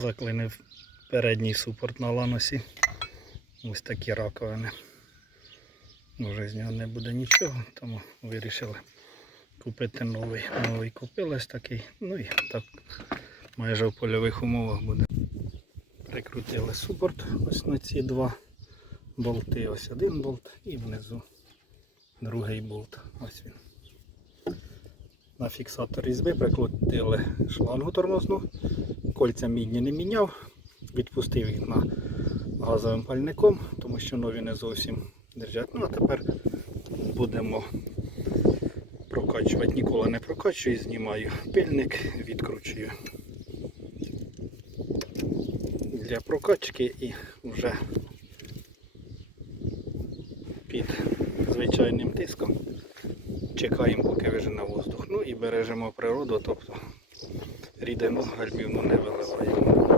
Заклинив передній супорт на ланосі. Ось такі раковини. Може з нього не буде нічого, тому вирішили купити новий. Новий купили ось такий. Ну і так майже в польових умовах буде. Прикрутили супорт ось на ці два болти. Ось один болт і внизу другий болт. Ось він. На фіксатор різьби прикрутили шлангу тормозну. Кольця мідні не міняв, відпустив їх на газовим пальником, тому що нові не зовсім держать. Ну а тепер будемо прокачувати. Ніколи не прокачую, знімаю пильник, відкручую для прокачки і вже під звичайним тиском чекаємо, поки вижене воздух. Ну і бережемо природу, тобто рідину гальмівну не виливаємо.